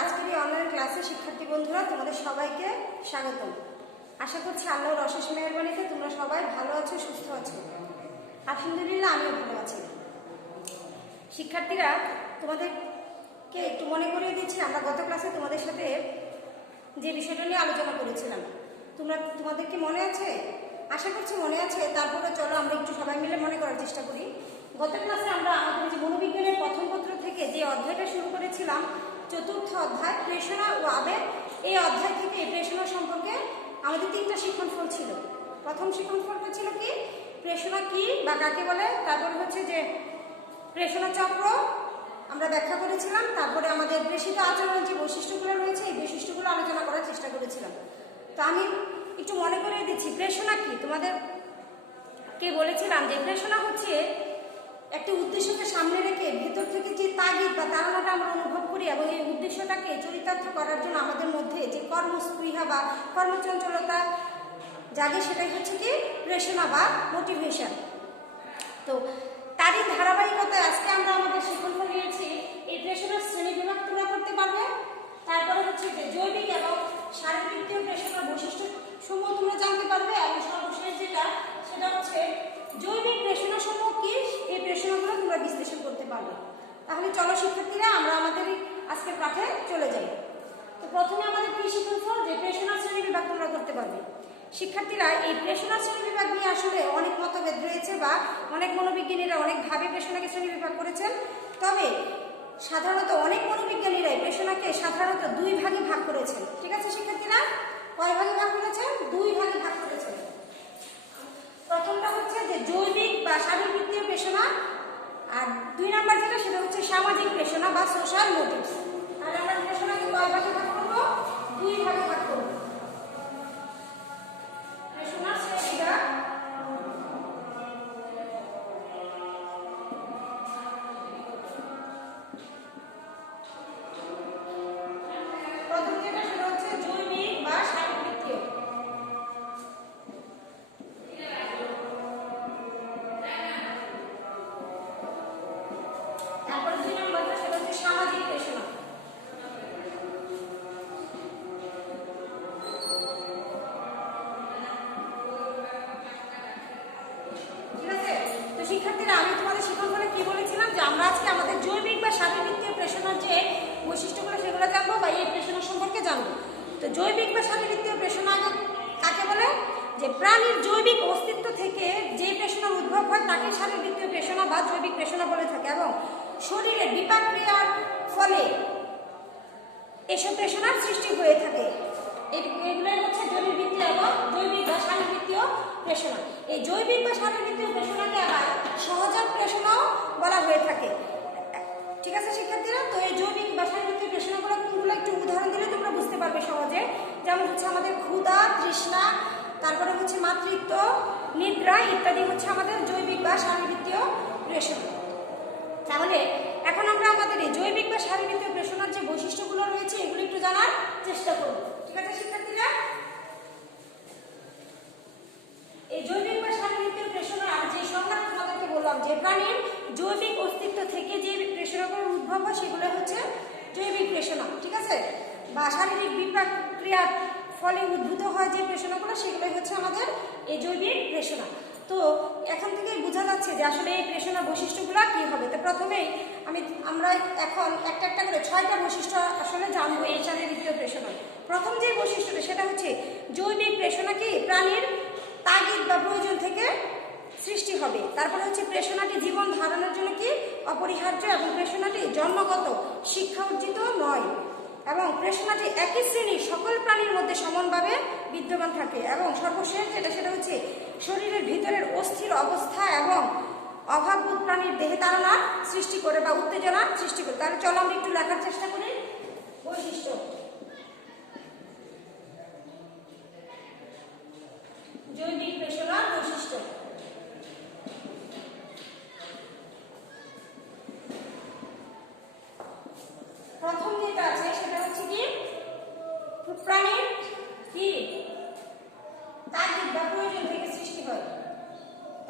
আজকের এই অনলাইন ক্লাসে শিক্ষার্থী বন্ধুরা তোমাদের সবাইকে স্বাগতম। আশা করছি আল্লাহর অশেষ মেহেরবানিতে তোমরা সবাই ভালো আছো, সুস্থ আছো। আলহামদুলিল্লাহ আমিও ভালো আছি। শিক্ষার্থীরা, তোমাদেরকে একটু মনে করিয়ে দিচ্ছি, আমরা গত ক্লাসে তোমাদের সাথে যে বিষয়টা নিয়ে আলোচনা করেছিলাম, তোমাদের কি মনে আছে? আশা করছি মনে আছে। তারপরে চলো আমরা একটু সবাই মিলে মনে করার চেষ্টা করি। গত ক্লাসে আমরা আমাদের যে মনোবিজ্ঞানের প্রথম পত্র থেকে যে অধ্যায়টা শুরু করেছিলাম, চতুর্থ অধ্যায় প্রেষণা ও আবেগ, এই অধ্যায় থেকে প্রেষণা সম্পর্কে আমাদের 3টা শিক্ষণফল ছিল। প্রথম শিক্ষণফলটা ছিল কি, প্রেষণা কি বা কাকে বলে, তারপর হচ্ছে যে প্রেষণা চক্র আমরা ব্যাখ্যা করেছিলাম, তারপরে আমাদের প্রেষিত আচরণের যে বৈশিষ্ট্যগুলো রয়েছে এই বৈশিষ্ট্যগুলো আলোচনা করার চেষ্টা করেছিলাম। তো আমি একটু মনে করিয়ে দিচ্ছি, প্রেষণা কি। তোমাদেরকে বলেছিলাম যে প্রেষণা হচ্ছে একটি উদ্দেশ্যকে সামনে রেখে ভেতর থেকে যে তাগিদ বা তাড়নাটা আমরা অনুভব করি এবং এই উদ্দেশ্যটাকে চরিতার্থ করার জন্য আমাদের মধ্যে যে কর্মস্পৃহা বা কর্মচঞ্চলতা জাগে, সেটাই হচ্ছে কি প্রেষণা বা মোটিভেশন। তো তারই ধারাবাহিকতায় আজকে আমরা আমাদের শিক্ষণফল নিয়েছি এই প্রেষণার শ্রেণী বিভাগ তুলনা করতে পারবে। তারপরে হচ্ছে যে জৈবিক এবং শারীরবৃত্তীয় প্রেষণার বৈশিষ্ট্য সমূহ তোমরা জানতে পারবে, এবং সর্বশেষ যেটা সেটা হচ্ছে জৈবিক প্রেষণা সমূহ কি, এই প্রেষণাগুলো তোমরা বিশ্লেষণ করতে পারবে। তাহলে চলো শিক্ষার্থীরা, আমরা আমাদের আজকের পাঠে চলে যাই। তো প্রথমে আমাদের কি শিক্ষণফল, যে প্রেষণা শ্রেণী বিভাগ তোমরা করতে পারবে। শিক্ষার্থীরা, এই প্রেষণা শ্রেণী বিভাগ নিয়ে আসলে অনেক মতভেদ রয়েছে বা অনেক মনোবিজ্ঞানীরা অনেকভাবে প্রেষণাকে শ্রেণী বিভাগ করেছেন। তবে সাধারণত অনেক মনোবিজ্ঞানীরাই প্রেষণাকে সাধারণত 2 ভাগে ভাগ করেছেন। ঠিক আছে শিক্ষার্থীরা, কয় ভাগে ভাগ করেছেন? 2 ভাগে ভাগ করেছেন। প্রথমটা হচ্ছে যে জৈবিক বা শারীরবৃত্তীয় প্রেষণা, আর 2 নাম্বার যেটা সেটা হচ্ছে সামাজিক প্রেষণা বা সোশ্যাল মোটিভস। আর আমরা প্রেষণাকে কয় ভাগে ভাগ করব? 2 ভাগে ভাগ করব। প্রেষণার শ্রেণী বিভাগ প্রথম যেটা সেটা হচ্ছে জৈবিক বা শারীরবৃত্তীয়। তারপর 2 নম্বরটা সেটা হচ্ছে সামাজিক প্রেষণা। ঠিক আছে। তো শিক্ষার্থীরা, আমি তোমাদের শিক্ষণফলে কি বলেছিলাম যে আমরা আজকে আমাদের জৈবিক বা শারীরবৃত্তীয় প্রেষণার যে বৈশিষ্ট্যগুলো সেগুলো জানবো বা এই প্রেষণা সম্পর্কে জানবো। তো জৈবিক বা শারীরবৃত্তীয় প্রেষণা কাকে বলে? যে প্রাণীর জৈবিক অস্তিত্ব থেকে যে প্রেষণার উদ্ভব হয় তাকে শারীরবৃত্তীয় প্রেষণা বা জৈবিক প্রেষণা বলে থাকে, এবং শরীরে বিপাক ক্রিয়ার ফলে এসব প্রেষণার সৃষ্টি হয়ে থাকে। এগুলোই হচ্ছে জৈবিক এবং জৈবিক বা শারীরবৃত্তীয় প্রেষণা। এই জৈবিক বা শারীরবৃত্তীয় প্রেষণাকে আবার সহজাত প্রেষণাও বলা হয়ে থাকে। ঠিক আছে শিক্ষার্থীরা, তো এই জৈবিক বা শারীরবৃত্তীয় প্রেষণাগুলো কোনগুলো একটু উদাহরণ দিলে তোমরা বুঝতে পারবে সহজে। যেমন হচ্ছে আমাদের ক্ষুধা, তৃষ্ণা, তারপরে হচ্ছে মাতৃত্ব, নিদ্রা ইত্যাদি হচ্ছে আমাদের জৈবিক বা শারীরবৃত্তীয় প্রেষণা। তাহলে এখন আমরা আমাদের এই জৈবিক বা শারীরবৃত্তীয় প্রেষণার যে বৈশিষ্ট্যগুলো রয়েছে এগুলো একটু জানার চেষ্টা করব। ঠিক আছে শিক্ষার্থীরা, এই জৈবিক বা শারীরবৃত্তীয় প্রেষণার যে সংজ্ঞা তোমাদেরকে বললাম, যে প্রাণীর জৈবিক অস্তিত্ব থেকে যে প্রেষণাগুলোর উদ্ভব হয় সেগুলো হচ্ছে জৈবিক প্রেষণা। ঠিক আছে, বা শারীরিক বিপাক ক্রিয়ার ফলে উদ্ভূত হয় যে প্রেষণাগুলো সেগুলোই হচ্ছে আমাদের এই জৈবিক প্রেষণা। তো এখন থেকেই বোঝা যাচ্ছে যে আসলে এই প্রেষণার বৈশিষ্ট্যগুলো কি হবে। তো প্রথমেই আমরা এখন একটা একটা করে 6টা বৈশিষ্ট্য আসলে জানবো এই শারীরবৃত্তীয় প্রেষণা। প্রথম যে বৈশিষ্ট্যটা সেটা হচ্ছে জৈবিক প্রেষণা কি প্রাণীর তাগিদ বা প্রয়োজন থেকে সৃষ্টি হবে। তারপরে হচ্ছে প্রেষণাটি জীবন ধারণের জন্য কি অপরিহার্য, এবং প্রেষণাটি জন্মগত শিক্ষা অর্জিত নয়, এবং প্রেষণাটি একই শ্রেণীর সকল প্রাণীর মধ্যে সমানভাবে বিদ্যমান থাকে, এবং সর্বশেষ যেটা সেটা হচ্ছে শরীরের ভিতরের অস্থির অবস্থা এবং অভাববোধ প্রাণীর দেহে তাড়নার সৃষ্টি করে বা উত্তেজনার সৃষ্টি করে। তাহলে চলো আমরা একটু লেখার চেষ্টা করি বৈশিষ্ট্য। জৈবিক প্রেষণার বৈশিষ্ট্য। প্রথম যেটা আছে সেটা হচ্ছে কি প্রাণীর কি তাগিদ বা প্রয়োজন থেকে সৃষ্টি হয়।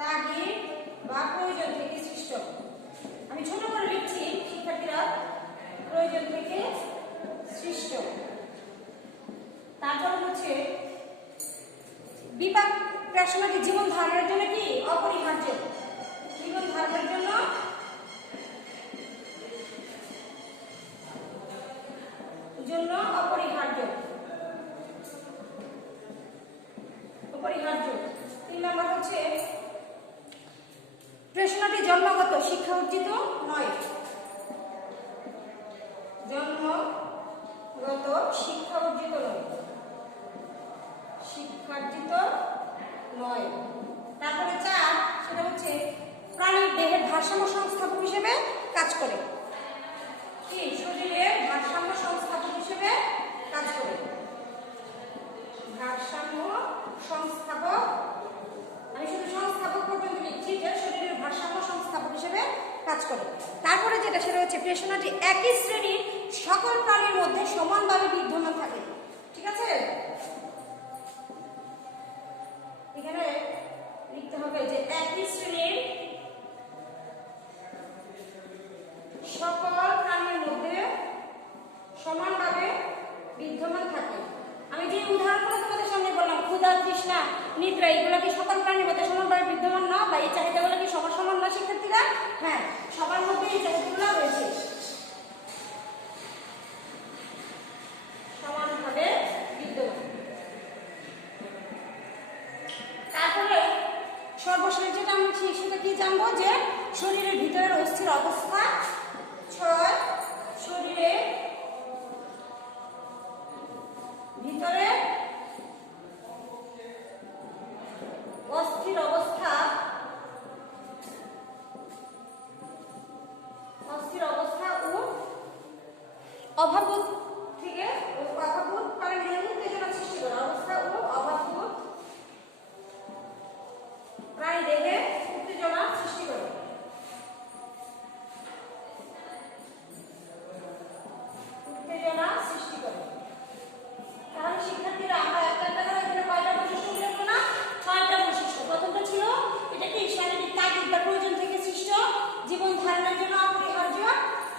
তাগিদ বা প্রয়োজন থেকে সৃষ্ট। আমি ছোট করে লিখছি শিক্ষার্থীরা, প্রয়োজন থেকে সৃষ্টি জন্য অপরিহার্য। অপরিহার্য। 3 নম্বর হচ্ছে প্রশ্নটি জন্মগত, শিক্ষা অর্জিত নয়। জন্মগত, শিক্ষা অর্জিত নয়। শিক্ষার্জিত নয়। তারপরে 4, সেটা হচ্ছে প্রাণীর দেহের ভারসাম্য সংস্থাপক হিসেবে কাজ করে। কি? শরীরের ভারসাম্য সংস্থাপক হিসেবে কাজ করে। ভারসাম্য সংস্থাপক, আমি শুধু সংস্থাপক পর্যন্ত লিখছি, যে শরীরের ভারসাম্য সংস্থাপক হিসেবে কাজ করে। তারপরে যেটা, সেটা হচ্ছে প্রেষণাটি একই শ্রেণীর সকল প্রাণীর মধ্যে সমানভাবে বিদ্যমান থাকে। ঠিক আছে, এখানে লিখতে হবে যে একই শ্রেণীর সকল প্রাণীর মধ্যে সমানভাবে বিদ্যমান থাকে। আমি যে উদাহরণগুলো তোমাদের সামনে বললাম, ক্ষুধা, তৃষ্ণা, নিদ্রা, এগুলো কি সকল প্রাণীর মধ্যে সমানভাবে বিদ্যমান না? বা এই চাহিদাগুলো কি সবার সমান না শিক্ষার্থীরা? হ্যাঁ, সবার মধ্যে এই চাহিদাগুলো রয়েছে, সমানভাবে বিদ্যমান। তারপরে সর্বশেষ যেটা আমরা সেটা কি জানবো, যে শরীরের ভিতরের অস্থির অবস্থা। 6, শরীরের ভিতরে অস্থির অবস্থা, অস্থির অবস্থা ও অভাববোধ থেকে, অভাববোধ প্রাণীদের উত্তেজনা সৃষ্টি করে। অবস্থা ও অভাববোধ প্রাণীদেহে উত্তেজনা সৃষ্টি করে। উত্তেজনা সৃষ্টি করে। তাহলে শিক্ষার্থীরা আমরা একটা করে এখানে কয়টা বৈশিষ্ট্য লিখবো না? 6টা বৈশিষ্ট্য। প্রথমটা ছিল এটা কি? শারীরিক তাগিদ বা প্রয়োজন থেকে সৃষ্ট, জীবন ধারণের জন্য অপরিহার্য,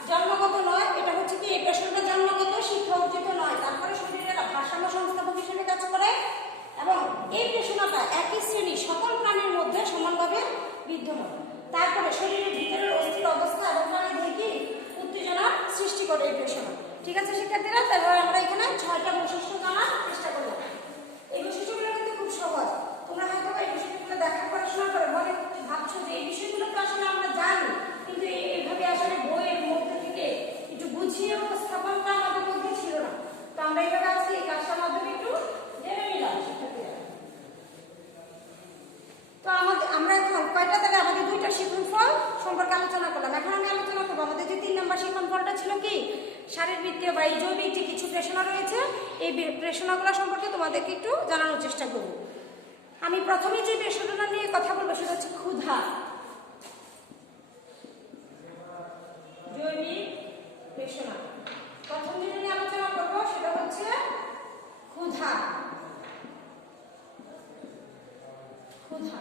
জন্মগত নয়। এটা হচ্ছে কি? এই প্রশ্নটা জন্মগত, শিক্ষা অর্জিত নয়। তারপরে শরীরের ভারসাম্য সংস্থাপক হিসেবে কাজ করে, এবং এই প্রশ্নটা একই শ্রেণীর সকল প্রাণীর মধ্যে সমানভাবে বিদ্যমান। তারপরে শরীরের ভিতরের অস্থির অবস্থা এবং প্রাণীদেহে কি? উত্তেজনা সৃষ্টি করে এই প্রশ্ন। ঠিক আছে শিক্ষার্থীরা, তাহলে আমরা এখানে 6টা বৈশিষ্ট্য জানার চেষ্টা করব। এই বৈশিষ্ট্যগুলো কিন্তু খুব সহজ। তোমরা হয়তো এই বিষয়গুলো দেখার পড়াশোনা করে মনে ভাবছো যে এই বিষয়গুলো তো আসলে আমরা জানি, কিন্তু এইভাবে আসলে বইয়ের মধ্যে থেকে একটু বুঝিয়ে উপস্থাপনটা আমাদের মধ্যে ছিল না। তো আমরা এইভাবে আজকে এই কাজটার মাধ্যমে একটু জেনে নিলাম শিক্ষার্থীরা। তো আমরা এখন কয়টা, তাহলে আমাদের 2টা শিক্ষণফল সম্পর্কে আলোচনা করলাম। এখন আমি আলোচনা করবো আমাদের যে 3 নম্বর শিক্ষণফলটা ছিল কি? শারীরবৃত্তীয় বা এই জৈবিক যে কিছু প্রেষণা রয়েছে, এই প্রেষণাগুলো সম্পর্কে তোমাদেরকে একটু জানানোর চেষ্টা করব। আমি প্রথমে যে প্রেষণা নিয়ে কথা বলবো সেটা হচ্ছে ক্ষুধা। জৈবিক প্রেষণা প্রথম যেটা নিয়ে আলোচনা করবো সেটা হচ্ছে ক্ষুধা। ক্ষুধা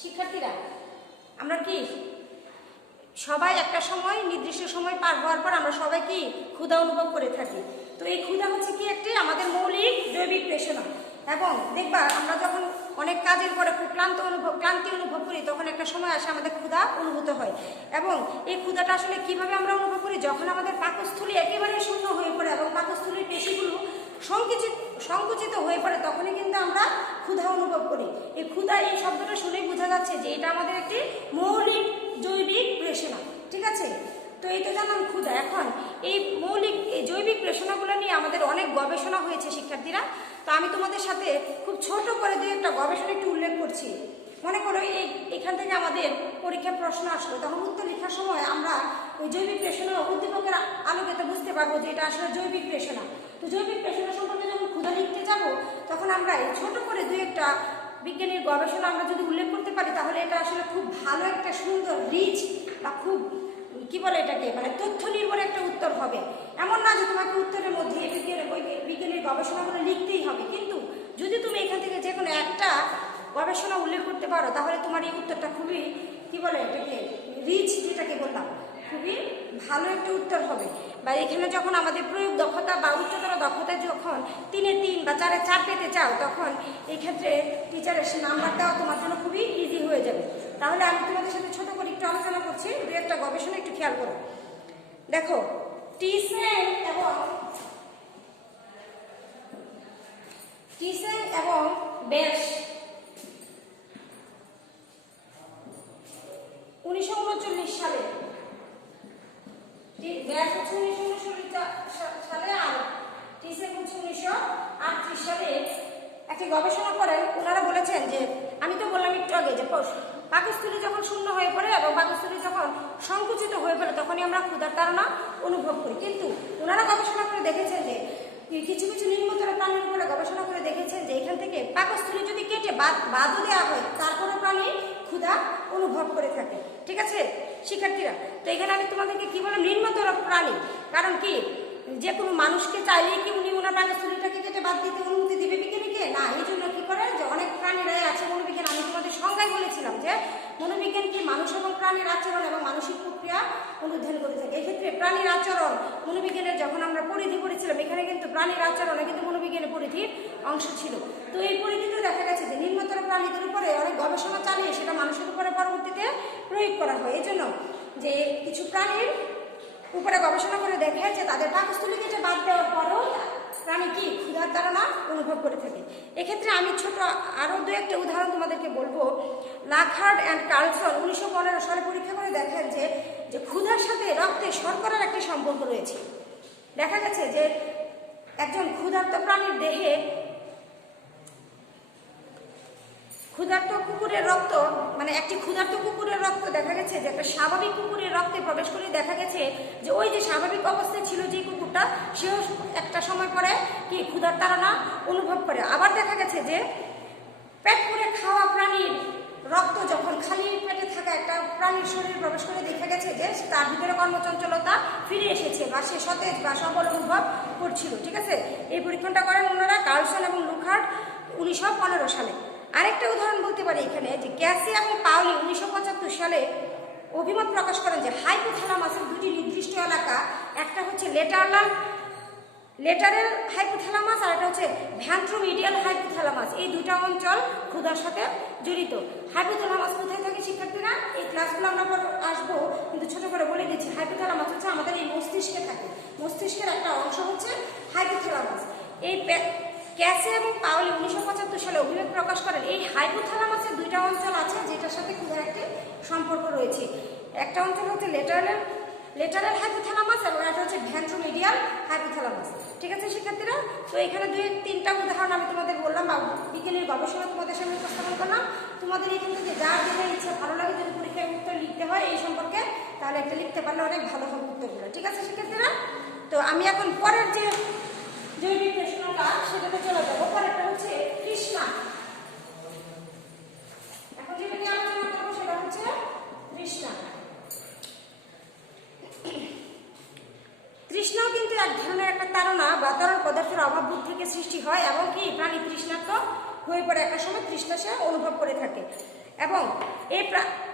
শিক্ষার্থীরা, আমরা কি সবাই একটা সময়, নির্দিষ্ট সময় পার হওয়ার পর আমরা সবাই কি ক্ষুধা অনুভব করে থাকি। তো এই ক্ষুধা হচ্ছে কি? একটি আমাদের মৌলিক জৈবিক প্রেষণা। এবং দেখবা আমরা যখন অনেক কাজের পরে খুব ক্লান্তি অনুভব করি, তখন একটা সময় আসে আমাদের ক্ষুধা অনুভূত হয়। এবং এই ক্ষুধাটা আসলে কিভাবে আমরা অনুভব করি? যখন আমাদের পাকস্থলী একেবারে শূন্য হয়ে পড়ে এবং পাকস্থলীর পেশিগুলো সংকুচিত হয়ে পড়ে, তখনই কিন্তু আমরা ক্ষুধা অনুভব করি। এই ক্ষুধা, এই শব্দটা শুনেই বোঝা যাচ্ছে যে এটা আমাদের একটি মৌলিক জৈবিক প্রেষণা। ঠিক আছে, তো এই তো জানলাম ক্ষুধা। এখন এই মৌলিক এই জৈবিক প্রেষণাগুলো নিয়ে আমাদের অনেক গবেষণা হয়েছে শিক্ষার্থীরা। তো আমি তোমাদের সাথে খুব ছোট করে 2-একটা গবেষণা একটু উল্লেখ করছি। মনে করো এখান থেকে আমাদের পরীক্ষার প্রশ্ন আসলো, তখন উত্তর লেখার সময় আমরা ওই জৈবিক প্রেষণা উদ্দীপকের আলোকে বুঝতে পারবো যে এটা আসলে জৈবিক প্রেষণা। তো জৈবিক প্রেষণা সম্পর্কে যখন ক্ষুধা লিখতে যাব, তখন আমরা এই ছোট করে 2-একটা বিজ্ঞানীর গবেষণা আমরা যদি উল্লেখ করতে পারি, তাহলে এটা আসলে খুব ভালো একটা সুন্দর রিচ বা খুব কি বলে এটাকে, মানে তথ্য নির্ভর একটা উত্তর হবে। এমন না যে তোমাকে উত্তরের মধ্যে বিজ্ঞানীর গবেষণাগুলো লিখতেই হবে, কিন্তু যদি তুমি এখান থেকে যে কোনো একটা গবেষণা উল্লেখ করতে পারো, তাহলে তোমার এই উত্তরটা খুবই কি বলে এটাকে, রিচ, যেটাকে বললাম, খুবই ভালো একটা উত্তর হবে। বা এখানে যখন আমাদের প্রয়োগ দক্ষতা বা উচ্চতর দক্ষতায় যখন 3-এ 3 বা 4-এ 4 পেতে চাও, তখন এই ক্ষেত্রে টিচারের নাম্বার দেওয়া তোমার জন্য খুবই ইজি হয়ে যাবে। তাহলে আমি তোমাদের সাথে ছোট করে একটু আলোচনা করছি, 2-একটা গবেষণা একটু খেয়াল করো। দেখো, টিসেন এবং বেশ 1939 সালে, ব্যাস হচ্ছে 1939 সালে আর টিসেন হচ্ছে 1938 সালে একটি গবেষণা করেন। ওনারা বলেছেন যে, আমি তো বললাম একটু আগে যে পাকস্থলী যখন শূন্য হয়ে পড়ে এবং পাকস্থলী যখন সংকুচিত হয়ে পড়ে তখনই আমরা ক্ষুধার তাড়না অনুভব করি। কিন্তু ওনারা গবেষণা করে দেখেছেন যে কিছু কিছু নিম্নতর প্রাণীর উপরে গবেষণা করে দেখেছেন যে এখান থেকে পাকস্থলী যদি কেটে বাদও দেওয়া হয় তারপরে প্রাণী ক্ষুধা অনুভব করে থাকে। ঠিক আছে শিক্ষার্থীরা, তো এখানে আমি তোমাদেরকে কি বললাম, নিম্নতর প্রাণী, কারণ কি যে কোনো মানুষকে চাইলেই কি উনি ওনার পাকস্থলীটাকে কেটে বাদ দিতে অনুমতি দিবে বিজ্ঞানীকে? না। এই জন্য কি করে যে অনেক প্রাণীরাই আছে মনোবিজ্ঞান, আমি তোমাদের সংজ্ঞায় বলেছিলাম যে মনোবিজ্ঞান কি মানুষ এবং প্রাণীর আচরণ এবং মানসিক প্রক্রিয়া অনুধ্যান করে থাকে। এক্ষেত্রে প্রাণীর আচরণ মনোবিজ্ঞানের যখন আমরা পরিধি পড়েছিলাম, এখানে কিন্তু প্রাণীর আচরণে কিন্তু মনোবিজ্ঞানের পরিধির অংশ ছিল। তো এই পরিধিতে দেখা গেছে যে নিম্নতর প্রাণীদের উপরে অনেক গবেষণা চালিয়ে সেটা মানুষের উপরে পরবর্তীতে প্রয়োগ করা হয়। এই জন্য যে কিছু প্রাণীর উপরে গবেষণা করে দেখে যে তাদের পাকস্থলী কেটে বাদ দেওয়ার পরেও প্রাণী কি ক্ষুধার তাড়না অনুভব করে থাকে। এক্ষেত্রে আমি ছোট আরও দু একটা উদাহরণ তোমাদেরকে বলবো। লাখার্ড অ্যান্ড কার্লসন 1915 সালে পরীক্ষা করে দেখেন যে ক্ষুধার সাথে রক্তে শর্করার একটি সম্পর্ক রয়েছে। দেখা গেছে যে একজন ক্ষুধার্ত প্রাণীর দেহে ক্ষুধার্ত কুকুরের রক্ত, মানে একটি ক্ষুধার্ত কুকুরের রক্ত দেখা গেছে যে একটা স্বাভাবিক কুকুরের রক্তে প্রবেশ করে দেখা গেছে যে ওই যে স্বাভাবিক অবস্থায় ছিল যে কুকুরটা, সেও একটা সময় পরে কি ক্ষুধার তাড়না অনুভব করে। আবার দেখা গেছে যে পেট পুরে খাওয়া প্রাণীর রক্ত যখন খালি পেটে থাকা একটা প্রাণীর শরীরে প্রবেশ করে দেখা গেছে যে তার ভিতরে কর্মচঞ্চলতা ফিরে এসেছে বা সে সতেজ বা সবল অনুভব করছিল। ঠিক আছে, এই পরীক্ষণটা করেন ওনারা কার্লসন এবং লুখার্ড 1915 সালে। আরেকটা উদাহরণ বলতে পারি এখানে যে ক্যাসি এবং পাউলি 1975 সালে অভিমত প্রকাশ করেন যে হাইপোথ্যালামাসের দুটি নির্দিষ্ট এলাকা, একটা হচ্ছে লেটারেল হাইপোথ্যালামাস আর একটা হচ্ছে ভ্যান্ট্রোমিডিয়াল হাইপোথ্যালামাস। এই দুটা অঞ্চল ক্ষুধার সাথে জড়িত। হাইপোথ্যালামাস কোথায় থাকে শিক্ষার্থীরা? এই ক্লাসগুলো আমরা পরে আসবো, কিন্তু ছোট করে বলে দিচ্ছি। হাইপোথ্যালামাস হচ্ছে আমাদের এই মস্তিষ্কে থাকে, মস্তিষ্কের একটা অংশ হচ্ছে হাইপোথ্যালামাস। এই ক্যাসি এবং পাউলি 1975 সালে অভিমত প্রকাশ করেন এই হাইপোথ্যালামাসের দুইটা অঞ্চল আছে যেটার সাথে ক্ষুধার একটি সম্পর্ক রয়েছে। একটা অঞ্চল হচ্ছে লেটারাল হাইপোথ্যালামাস এবং একটা হচ্ছে ভ্যান্ট্রোমিডিয়াল হাইপোথ্যালামাস। ঠিক আছে শিক্ষার্থীরা, তো এখানে দুই তিনটা উদাহরণ আমি তোমাদের বললাম বা বিজ্ঞানের গবেষণা তোমাদের সামনে উপস্থাপন করলাম। তোমাদের এখান থেকে যার যেটা ইচ্ছা ভালো লাগে যদি পরীক্ষায় উত্তর লিখতে হয় এই সম্পর্কে, তাহলে একটা লিখতে পারলে অনেক ভালো হবে উত্তরগুলো। ঠিক আছে শিক্ষার্থীরা, তো আমি এখন পরের যে জৈবিক প্রশ্নটা সেটাতে চলে যাবো। পরেরটা হচ্ছে তৃষ্ণা। এখন যেটা নিয়ে আলোচনা করবো সেটা হচ্ছে তৃষ্ণা। তৃষ্ণাও কিন্তু এক ধরনের একটা তাড়না বা তরল পদার্থের অভাব বোধ থেকে সৃষ্টি হয় এবং কি প্রাণী তৃষ্ণার্ত হয়ে পড়ে একটা সময় তৃষ্ণা সে অনুভব করে থাকে। এবং এই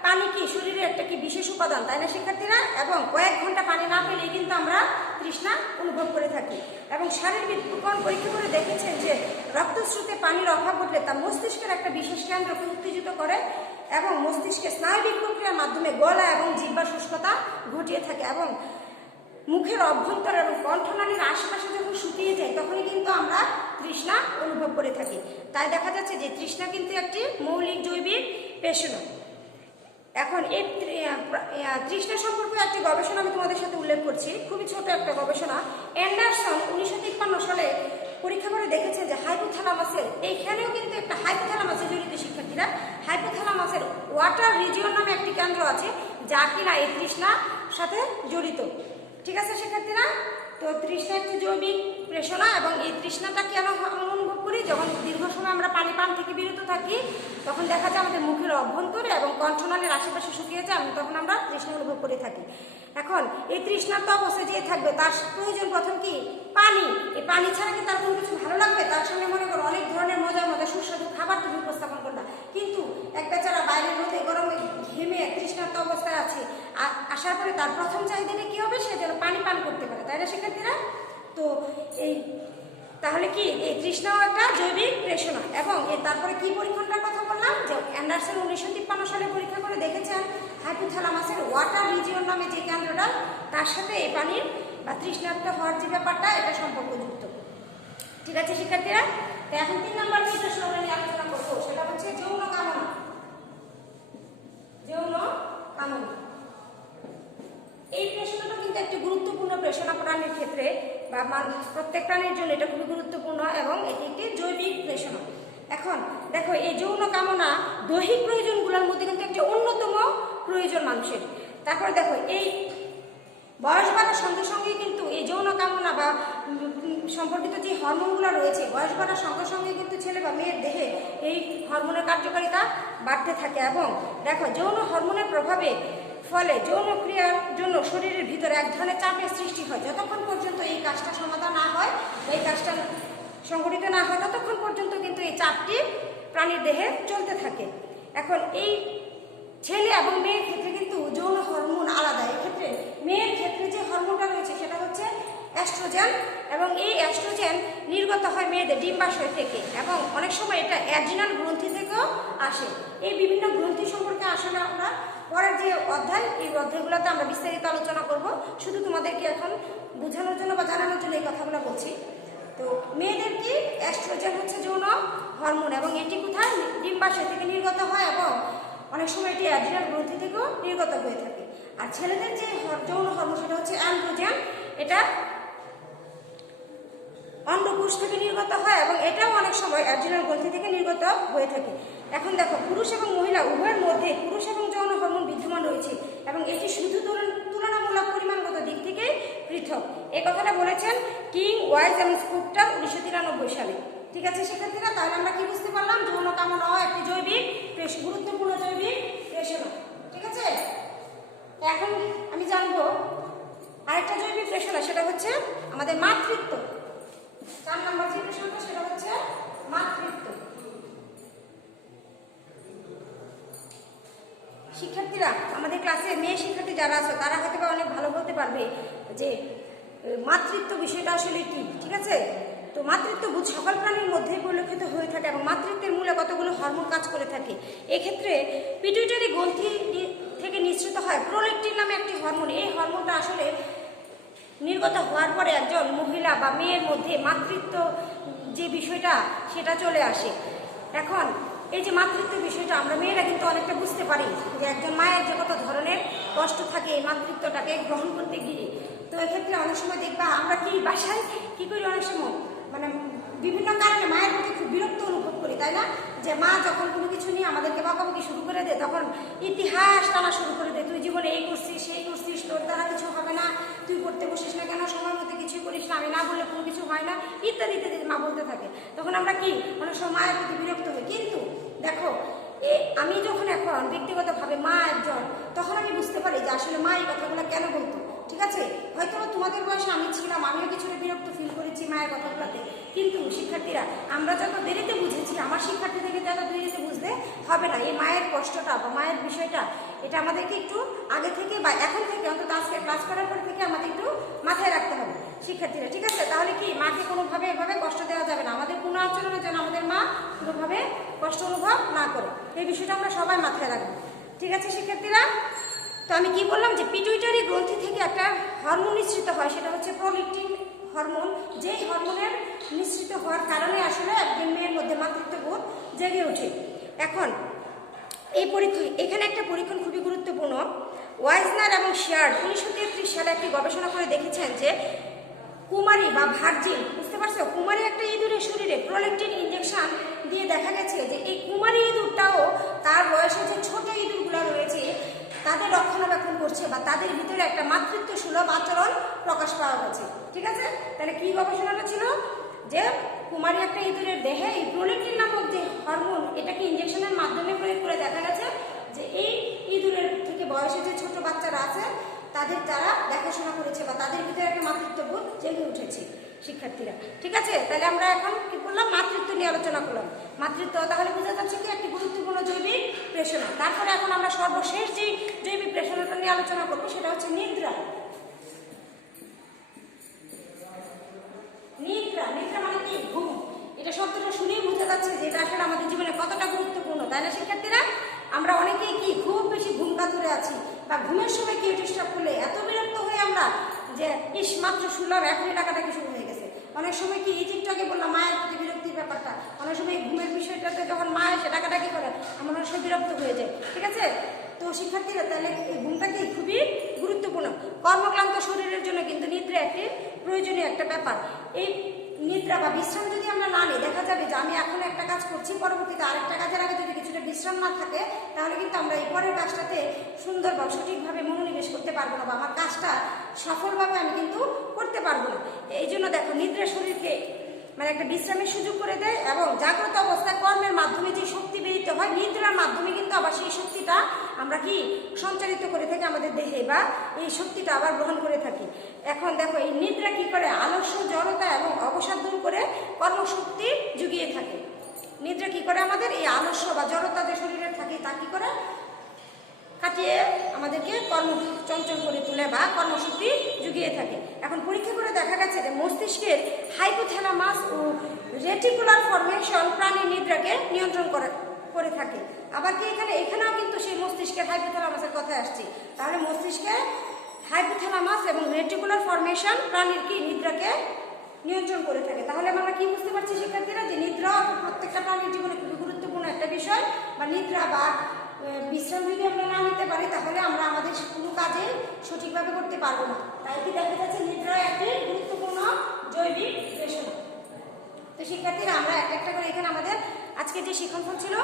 পানি কি শরীরের একটা কি বিশেষ উপাদান, তাই না শিক্ষার্থীরা? এবং কয়েক ঘন্টা পানি না পেলে কিন্তু আমরা তৃষ্ণা অনুভব করে থাকি। এবং শারীরবিজ্ঞান পরীক্ষা করে দেখেছেন যে রক্তস্রোতে পানির অভাব ঘটলে তা মস্তিষ্কের একটা বিশেষ কেন্দ্রকে উত্তেজিত করে এবং মস্তিষ্কের স্নায়বিক প্রক্রিয়ার মাধ্যমে গলা এবং জিহ্বার শুষ্কতা ঘটিয়ে থাকে এবং মুখের অভ্যন্তর এবং কণ্ঠনালীর আশেপাশে যখন শুকিয়ে যায় তখনই কিন্তু আমরা তৃষ্ণা অনুভব করে থাকি। তাই দেখা যাচ্ছে যে তৃষ্ণা কিন্তু একটি মৌলিক জৈবিক পেশনা। এখন এই তৃষ্ণা সম্পর্কে একটি গবেষণা আমি তোমাদের সাথে উল্লেখ করছি, খুবই ছোট একটা গবেষণা। অ্যান্ডারসন 1953 সালে পরীক্ষা করে দেখেছেন যে হাইপোথ্যালামাসের, এইখানেও কিন্তু একটা হাইপোথ্যালামাসে জড়িত শিক্ষার্থীরা, হাইপোথ্যালামাসের ওয়াটার রিজিয়ন নামে একটি কেন্দ্র আছে যা কিনা এই তৃষ্ণার সাথে জড়িত। ঠিক আছে শিক্ষার্থীরা, তো তৃষ্ণা একটি জৈবিক প্রেষণা এবং এই তৃষ্ণাটা কেন অনুভব করি? যখন দীর্ঘ সময় আমরা পানি পান থেকে বিরত থাকি তখন দেখা যায় আমাদের মুখের অভ্যন্তরে এবং কণ্ঠনালীর আশেপাশে শুকিয়ে যায়, তখন আমরা তৃষ্ণা অনুভব করে থাকি। এখন এই তৃষ্ণার তো অবস্থায় যে থাকবে তার প্রয়োজন প্রথম কি পানি। এই পানি ছাড়া কি তার কোনো কিছু ভালো লাগবে? তার সঙ্গে মনে করো অনেক ধরনের মজার সুস্বাদু খাবার তুমি উপস্থাপন করবা, কিন্তু এক বেচারা বাইরের রোদে গরমে ঘেমে তৃষ্ণার্ত অবস্থায় আছে, আসার পরে তার প্রথম চাহিদাটা কি হবে? সে যেন পানি পান করতে পারে, তাই না শিক্ষার্থীরা? তো এই তাহলে কি এই তৃষ্ণাও একটা জৈবিক প্রেষণা। এবং তারপরে কি পরীক্ষণটার কথা বললাম যে অ্যান্ডারসন 1953 সালে পরীক্ষা করে দেখেছেন হাইপোথ্যালামাসের ওয়াটার রিজিয়ন নামে যে কেন্দ্রটা তার সাথে এই পানির বা তৃষ্ণার্ত হওয়ার যে ব্যাপারটা এটা সম্পর্কযুক্ত। ঠিক আছে শিক্ষার্থীরা, তো এখন 3 নম্বর যে প্রশ্নটা নিয়ে আলোচনা করবো সেটা হচ্ছে যৌন কামনা। যৌন কামনা এই প্রশ্নটা কিন্তু একটি গুরুত্বপূর্ণ প্রশ্ন প্রাণীর ক্ষেত্রে বা প্রত্যেক প্রাণীর জন্য এটা খুবই গুরুত্বপূর্ণ এবং এটি একটি জৈবিক প্রশ্ন। এখন দেখো এই যৌন কামনা দৈহিক প্রয়োজনগুলোর মধ্যে কিন্তু একটি অন্যতম প্রয়োজন মানুষের। তারপরে দেখো এই বয়স বাড়ার সঙ্গে সঙ্গে কিন্তু এই যৌন কামনা বা সম্পর্কিত যে হরমোনগুলো রয়েছে বয়স বাড়ার সঙ্গে সঙ্গে কিন্তু ছেলে বা মেয়ের দেহে এই হরমোনের কার্যকারিতা বাড়তে থাকে। এবং দেখো যৌন হরমোনের প্রভাবে ফলে যৌন ক্রিয়ার জন্য শরীরের ভিতরে এক ধরনের চাপের সৃষ্টি হয়। যতক্ষণ পর্যন্ত এই কাজটা সমাধান না হয় বা এই কাজটা সংঘটিত না হয় ততক্ষণ পর্যন্ত কিন্তু এই চাপটি প্রাণীর দেহে চলতে থাকে। এখন এই ছেলে এবং মেয়ের ক্ষেত্রে কিন্তু যৌন হরমোন আলাদা। এক্ষেত্রে মেয়ের ক্ষেত্রে যে হরমোনটা রয়েছে সেটা হচ্ছে অ্যাস্ট্রোজেন এবং এই অ্যাস্ট্রোজেন নির্গত হয় মেয়েদের ডিম্বাশয় থেকে এবং অনেক সময় এটা অ্যাড্রিনাল গ্রন্থি থেকেও আসে। এই বিভিন্ন গ্রন্থি সম্পর্কে আসলে আমরা পরের যে অধ্যায় এই অধ্যায়গুলোতে আমরা বিস্তারিত আলোচনা করব। শুধু তোমাদেরকে এখন বোঝানোর জন্য বা জানানোর জন্য এই কথাগুলো বলছি। তো মেয়েদের কি অ্যাস্ট্রোজেন হচ্ছে যৌন হরমোন এবং এটি কোথায় ডিম্বাশয় থেকে নির্গত হয় এবং অনেক সময় এটি অ্যাড্রিনাল গ্রন্থি থেকেও নির্গত হয়ে থাকে। আর ছেলেদের যে যৌন হরমোন সেটা হচ্ছে অ্যান্ড্রোজেন, এটা অন্ডকোষ থেকে নির্গত হয় এবং এটাও অনেক সময় অ্যাড্রিনাল গ্রন্থি থেকে নির্গত হয়ে থাকে। এখন দেখো পুরুষ এবং মহিলা উভয়ের মধ্যে পুরুষ এবং যৌন হরমোন বিদ্যমান রয়েছে এবং এটি শুধু তুলনামূলক পরিমাণগত দিক থেকে পৃথক। এই কথাটা বলেছেন কিং, ওয়াইজ এবং স্কুপটার 1993 সালে। ঠিক আছে শিক্ষার্থীরা, তাহলে আমরা কি বুঝতে পারলাম? যৌন কামনা একটি জৈবিক গুরুত্বপূর্ণ জৈবিক প্রেষণা। ঠিক আছে, এখন আমি জানবো আরেকটা জৈবিক প্রেষণা, সেটা হচ্ছে আমাদের মাতৃত্ব। 4 নম্বর যে প্রশ্নটা সেটা হচ্ছে মাতৃত্ব। শিক্ষার্থীরা, আমাদের ক্লাসে মেয়ে শিক্ষার্থী যারা আছে তারা হয়তো অনেক ভালো বলতে পারবে যে মাতৃত্ব বিষয়টা আসলে কি। ঠিক আছে, তো মাতৃত্ব সকল প্রাণীর মধ্যে পরিলক্ষিত হয়ে থাকে এবং মাতৃত্বের মূলে কতগুলো হরমোন কাজ করে থাকে। এক্ষেত্রে পিটুইটারি গ্রন্থি থেকে নিঃসৃত হয় প্রোল্যাক্টিন নামে একটি হরমোন। এই হরমোনটা আসলে নির্গত হওয়ার পরে একজন মহিলা বা মেয়ের মধ্যে মাতৃত্ব যে বিষয়টা সেটা চলে আসে। এখন এই যে মাতৃত্ব বিষয়টা আমরা মেয়েরা কিন্তু অনেকটা বুঝতে পারি যে একজন মায়ের যে কত ধরনের কষ্ট থাকে এই মাতৃত্বটাকে গ্রহণ করতে গিয়ে। তো এক্ষেত্রে অনেক সময় দেখবা আমরা কি বাসায় কি করি, অনেক সময় মানে বিভিন্ন কারণে মায়ের প্রতি খুব বিরক্ত অনুভব করি, তাই না? যে মা যখন কোনো কিছু নিয়ে আমাদেরকে বকাবকি শুরু করে দেয় তখন ইতিহাস টানা শুরু করে দেয়, তুই জীবনে এই করছিস সেই করছিস, তোর দ্বারা কিছু হবে না, তুই পড়তে বসিস না কেন, সময় মতো কিছুই করিস না, আমি না বললে কোনো কিছু হয় না, ইত্যাদি ইত্যাদি মা বলতে থাকে। তখন আমরা কি অনেক সময় মায়ের প্রতি বিরক্ত হই। কিন্তু দেখো আমি যখন এখন ব্যক্তিগতভাবে মা একজন, তখন আমি বুঝতে পারি যে আসলে মা এই কথাগুলো কেন বলতো। ঠিক আছে, হয়তো তোমাদের বয়সে আমি ছিলাম, আমিও কিছুটা বিরক্ত ফিল করেছি মায়ের কথাগুলোতে। কিন্তু শিক্ষার্থীরা, আমরা যত দেরিতে বুঝেছি আমার শিক্ষার্থী থেকে যত দেরিতে বুঝতে হবে না। এই মায়ের কষ্টটা বা মায়ের বিষয়টা এটা আমাদেরকে একটু আগে থেকে বা এখন থেকে অন্তত আজকে ক্লাস করার পর থেকে আমাদের একটু মাথায় রাখতে হবে শিক্ষার্থীরা। ঠিক আছে, তাহলে কি মাকে কোনোভাবে এভাবে কষ্ট দেওয়া যাবে না। আমাদের কোনো আচরণের জন্য আমাদের মা কোনোভাবে কষ্ট অনুভব না করে, এই বিষয়টা আমরা সবাই মাথায় রাখবো। ঠিক আছে শিক্ষার্থীরা, তো আমি কি বললাম যে পিটুইটারি গ্রন্থি থেকে একটা হরমোন নিঃসৃত হয়, সেটা হচ্ছে প্রোল্যাক্টিন হরমোন। যেই হরমোনের নিঃসৃত হওয়ার কারণে আসলে একজন মেয়ের মধ্যে মাতৃত্ববোধ জেগে ওঠে। এখন এই এখানে একটা পরীক্ষণ খুবই গুরুত্বপূর্ণ। ওয়াইজনার এবং শেয়ার্ড 1933 সালে একটি গবেষণা করে দেখেছেন যে কুমারী বা ভার্জিন, বুঝতে পারছো, কুমারী একটা ইঁদুরের শরীরে প্রোল্যাক্টিন ইনজেকশন দিয়ে দেখা গেছে যে এই কুমারী ইঁদুরটাও তার বয়সে যে ছোট ইঁদুরগুলো রয়েছে তাদের রক্ষণাবেক্ষণ করছে বা তাদের ভিতরে একটা মাতৃত্ব সুলভ আচরণ প্রকাশ পাওয়া গেছে। ঠিক আছে, তাহলে কি গবেষণাটা ছিল যে কুমারী একটা ইঁদুরের দেহে এই প্রোল্যাক্টিন নামক যে হরমোন এটাকে ইনজেকশনের মাধ্যমে প্রয়োগ করে দেখা গেছে যে এই ইঁদুরের থেকে বয়সে যে ছোট বাচ্চারা আছে তাদের তারা দেখাশোনা করেছে বা তাদের ভিতরে একটা মাতৃত্ববোধ জেগে উঠেছে শিক্ষার্থীরা। ঠিক আছে, তাহলে আমরা এখন কি করলাম, মাতৃত্ব নিয়ে আলোচনা করলাম। মাতৃত্ব তাহলে বোঝা যাচ্ছে কি একটি গুরুত্বপূর্ণ জৈবিক প্রেষণা। তারপরে এখন আমরা সর্বশেষ যে জৈবিক প্রেষণাটা নিয়ে আলোচনা করবো সেটা হচ্ছে নিদ্রা। নিদ্রা, নিদ্রা মানে কি? ঘুম। এটা শব্দটা শুনেই বোঝা যাচ্ছে যে এটা আসলে আমাদের জীবনে কতটা গুরুত্বপূর্ণ, তাই না শিক্ষার্থীরা? আমরা অনেকেই কি খুব বেশি ঘুম কাতুরে আছি বা ঘুমের সময় কেউ ডিস্টার্ব করলে এত বিরক্ত হয়ে আমরা যে ইস মাত্র শুনলাম এখনই ডাকাডাকি শুরু হয়ে গেছে। অনেক সময় কি ইজিপ্টকে বললাম মায়ের প্রতি বিরক্তির ব্যাপারটা, অনেক সময় ঘুমের বিষয়টাতে যখন মা এসে ডাকাডাকি করে আমার অনেক সময় বিরক্ত হয়ে যায়, ঠিক আছে। তো শিক্ষার্থীরা তাহলে এই ঘুমটা কি খুবই গুরুত্বপূর্ণ। কর্মক্লান্ত শরীরের জন্য কিন্তু নিদ্রা একটি প্রয়োজনীয় একটা ব্যাপার। এই নিদ্রা বা বিশ্রাম যদি আমরা না নিই, দেখা যাবে যে আমি এখন একটা কাজ করছি, পরবর্তীতে আরেকটা কাজের আগে যদি কিছুটা বিশ্রাম না থাকে তাহলে কিন্তু আমরা এই পরের কাজটাতে সুন্দর বা সঠিকভাবে মনোনিবেশ করতে পারবো না, বা আমার কাজটা সফলভাবে আমি কিন্তু করতে পারবো না। এই জন্য দেখো নিদ্রা শরীরকে মানে একটা বিশ্রামের সুযোগ করে দেয়, এবং জাগ্রত অবস্থায় কর্মের মাধ্যমে যে শক্তি বেরিত হয়, নিদ্রার মাধ্যমে কিন্তু আবার সেই শক্তিটা আমরা কি সঞ্চারিত করে থাকি আমাদের দেহে, বা এই শক্তিটা আবার গ্রহণ করে থাকি। এখন দেখো এই নিদ্রা কি করে, আলস্য, জড়তা এবং অবসাদ দূর করে কর্মশক্তি জুগিয়ে থাকে। নিদ্রা কি করে আমাদের এই আলস্য বা জড়তা যে শরীরে থাকে তা কি করে কাটিয়ে আমাদেরকে কর্মচঞ্চল করে তোলে বা কর্মশক্তি জুগিয়ে থাকে। এখন পরীক্ষা করে দেখা গেছে যে মস্তিষ্কের হাইপোথ্যালামাস ও রেটিকুলার ফরমেশন প্রাণীর নিদ্রাকে নিয়ন্ত্রণ করে থাকে। আবার কি এখানেও কিন্তু সেই মস্তিষ্কের হাইপোথ্যালামাসের কথা আসছে। তাহলে মস্তিষ্কের হাইপোথ্যালামাস এবং রেটিকুলার ফরমেশন প্রাণীর কি নিদ্রাকে নিয়ন্ত্রণ করে থাকে। তাহলে আমরা কি বুঝতে পারছি শিক্ষার্থীরা, যে নিদ্রা প্রত্যেকটা প্রাণীর জীবনে খুবই গুরুত্বপূর্ণ একটা বিষয়। বা নিদ্রা বা বিশ্রাম যদি আমরা না নিতে পারি তাহলে আমরা আমাদের কোনো কাজে সঠিকভাবে করতে পারবো না। তাই কি দেখা যাচ্ছে নিদ্রা একটি গুরুত্বপূর্ণ জৈবিক পেশনা। তো শিক্ষার্থীরা আমরা একটা করে এখানে আমাদের আজকে যে শিক্ষণফল ছিল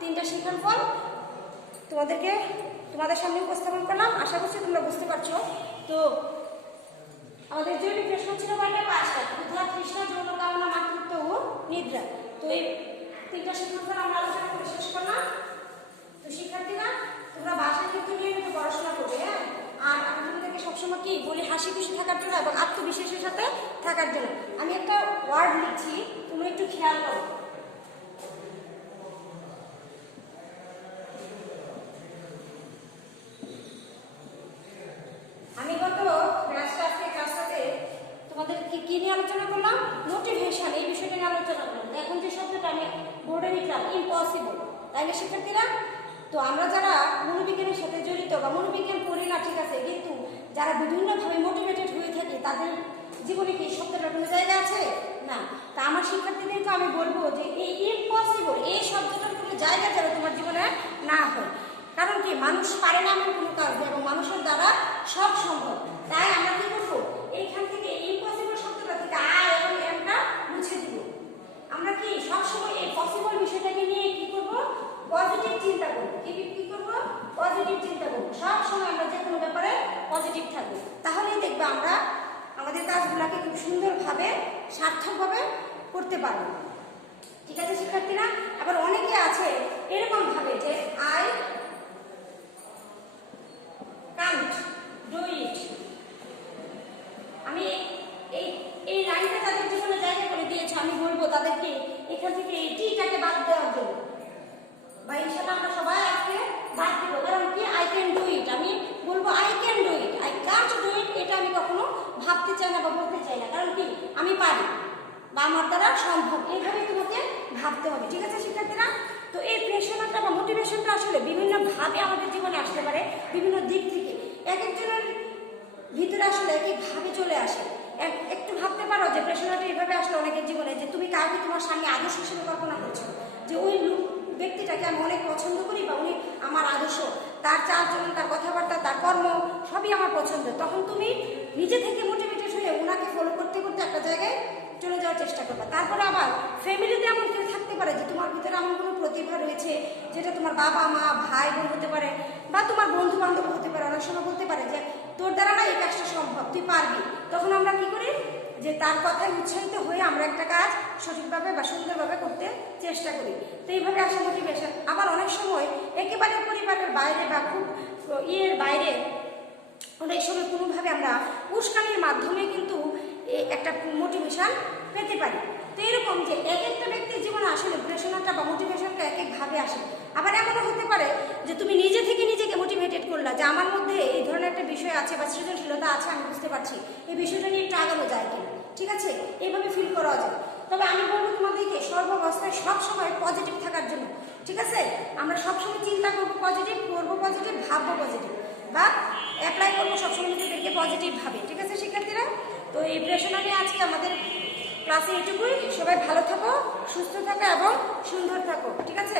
3টা শিক্ষণফল তোমাদের সামনে উপস্থাপন করলাম। আশা করছি তোমরা বুঝতে পারছো। তো আমাদের জৈবিক প্রশ্ন ছিল 5টা: ক্ষুধা, তৃষ্ণা, যৌন কামনা, মাতৃত্ব ও নিদ্রা। তো এই 3টা শিক্ষণফল আমরা আলোচনা করে শেষ করলাম। তো শিক্ষার্থীরা তোমরা বাসায় কিন্তু নিয়মিত পড়াশোনা করবে, হ্যাঁ। আর আমি তোমাদেরকে সবসময় কি বলি, হাসি খুশি থাকার জন্য এবং আত্মবিশ্বাসের সাথে থাকার জন্য। আমি একটা ওয়ার্ড লিখছি, তুমি একটু খেয়াল করো। আমি গত ক্লাসটাতে তোমাদের কি নিয়ে আলোচনা করলাম, মোটিভেশন, এই বিষয়টা নিয়ে আলোচনা করলাম। এখন যে শব্দটা আমি বোর্ডে লিখলাম ইম্পসিবল, তাই না শিক্ষার্থীরা? তো আমরা যারা মনোবিজ্ঞানের সাথে জড়িত বা মনোবিজ্ঞান পড়ি না, ঠিক আছে, কিন্তু যারা বিভিন্নভাবে মোটিভেটেড হয়ে থাকে তাদের জীবনে কি শব্দটার কোনো জায়গা আছে? না। তা আমার শিক্ষার্থীদেরকে আমি বলবো যে এই ইম্পসিবল এই শব্দটার কোনো জায়গা যেন তোমার জীবনে না হয়। কারণ কি, মানুষ পারে না এমন কোনো কাজ নেই এবং মানুষের দ্বারা সব সম্ভব। তাই আমরা কি করবো, এইখান থেকে ইম্পসিবল শব্দটা থেকে আই এবং এমটা মুছে দিব। আমরা কি সবসময় এই পসিবল বিষয়টাকে নিয়ে কি করবো, পজিটিভ চিন্তা করবো। কি করবো, পজিটিভ চিন্তা করবো। সব সময় আমরা যে কোনো ব্যাপারে পজিটিভ থাকবো, তাহলেই দেখবে আমরা আমাদের কাজগুলোকে খুব সুন্দরভাবে সার্থকভাবে করতে পারবো। ঠিক আছে শিক্ষার্থীরা? আবার অনেকে আছে এরকম ভাবে যে আই কান্ট ডু ইট। আমি এই লাইনটা তাদের জীবনে জায়গা করে দিয়েছে। আমি বলবো তাদেরকে এখান থেকে এই টিটাকে বাদ দেওয়ার জন্য, বা ইনশাআল্লাহ আমরা সবাই আজকে বাদ দিব। কারণ কি, আই ক্যান ডু ইট। আমি বলবো I can do it, I can't do it এটা আমি কখনো ভাবতে চাই না বা বলতে চাই না। কারণ কি, আমি পারি বা আমার দ্বারা সম্ভব, এইভাবে তোমাকে ভাবতে হবে। ঠিক আছে শিক্ষার্থীরা? তো এই প্রেশারটা বা মোটিভেশনটা আসলে বিভিন্নভাবে আমাদের জীবনে আসতে পারে, বিভিন্ন দিক থেকে। এক একজনের ভিতরে আসলে এক একভাবে চলে আসে। একটু ভাবতে পারো যে প্রেশারটা এইভাবে আসলে অনেকের জীবনে, যে তুমি কাউকে তোমার সামনে আদর্শ হিসেবে কল্পনা করছো, যে ওই ব্যক্তিটাকে আমি অনেক পছন্দ করি বা উনি আমার আদর্শ, তার চালচলন, তার কথাবার্তা, তার কর্ম সবই আমার পছন্দ। তখন তুমি নিজে থেকে মোটিভেটেড হয়ে ওনাকে ফলো করতে করতে একটা জায়গায় চলে যাওয়ার চেষ্টা করবে। তারপরে আবার ফ্যামিলিতে এমন কেউ থাকতে পারে যে তোমার ভিতরে এমন কোনো প্রতিভা রয়েছে যেটা তোমার বাবা মা ভাই বোন হতে পারে, বা তোমার বন্ধু বান্ধব হতে পারে। অনেক সময় বলতে পারে যে তোর দ্বারা না এই কাজটা সম্ভব, তুই পারবি। তখন আমরা কি করি, যে তার কথায় উৎসাহিত হয়ে আমরা একটা কাজ সঠিকভাবে বা সুন্দরভাবে করতে চেষ্টা করি। তো এইভাবে আসে মোটিভেশন। আবার অনেক সময় একেবারে পরিবারের বাইরে বা খুব বাইরে অনেক সময় কোনোভাবে আমরা উস্কানির মাধ্যমে কিন্তু একটা মোটিভেশন পেতে পারি। তো এরকম যে এক একটা ব্যক্তির জীবনে আসলে প্রেরণাটা বা মোটিভেশনটা এক একভাবে আসে। আবার এমনও হতে পারে যে তুমি নিজে থেকে নিজেকে মোটিভেটেড করলা, যে আমার মধ্যে এই ধরনের একটা বিষয় আছে বা সৃজনশীলতা আছে, আমি বুঝতে পারছি এই বিষয়টা নিয়ে একটু আগানো যায় কিনা। ঠিক আছে, এইভাবে ফিল করা যায়। তবে আমি বলবো তোমাদেরকে সর্বাবস্থায় সবসময় পজিটিভ থাকার জন্য। ঠিক আছে, আমরা সবসময় চিন্তা করবো পজিটিভ, করবো পজিটিভ, ভাববো পজিটিভ, বা অ্যাপ্লাই করবো সবসময় নিজেদেরকে পজিটিভ ভাবে। ঠিক আছে বুঝেছো শিক্ষার্থীরা? তো এই প্রেরণা নিয়ে আজকে আমাদের ক্লাসে এইটুকুই। সবাই ভালো থাকো, সুস্থ থাকো এবং সুন্দর থাকো, ঠিক আছে?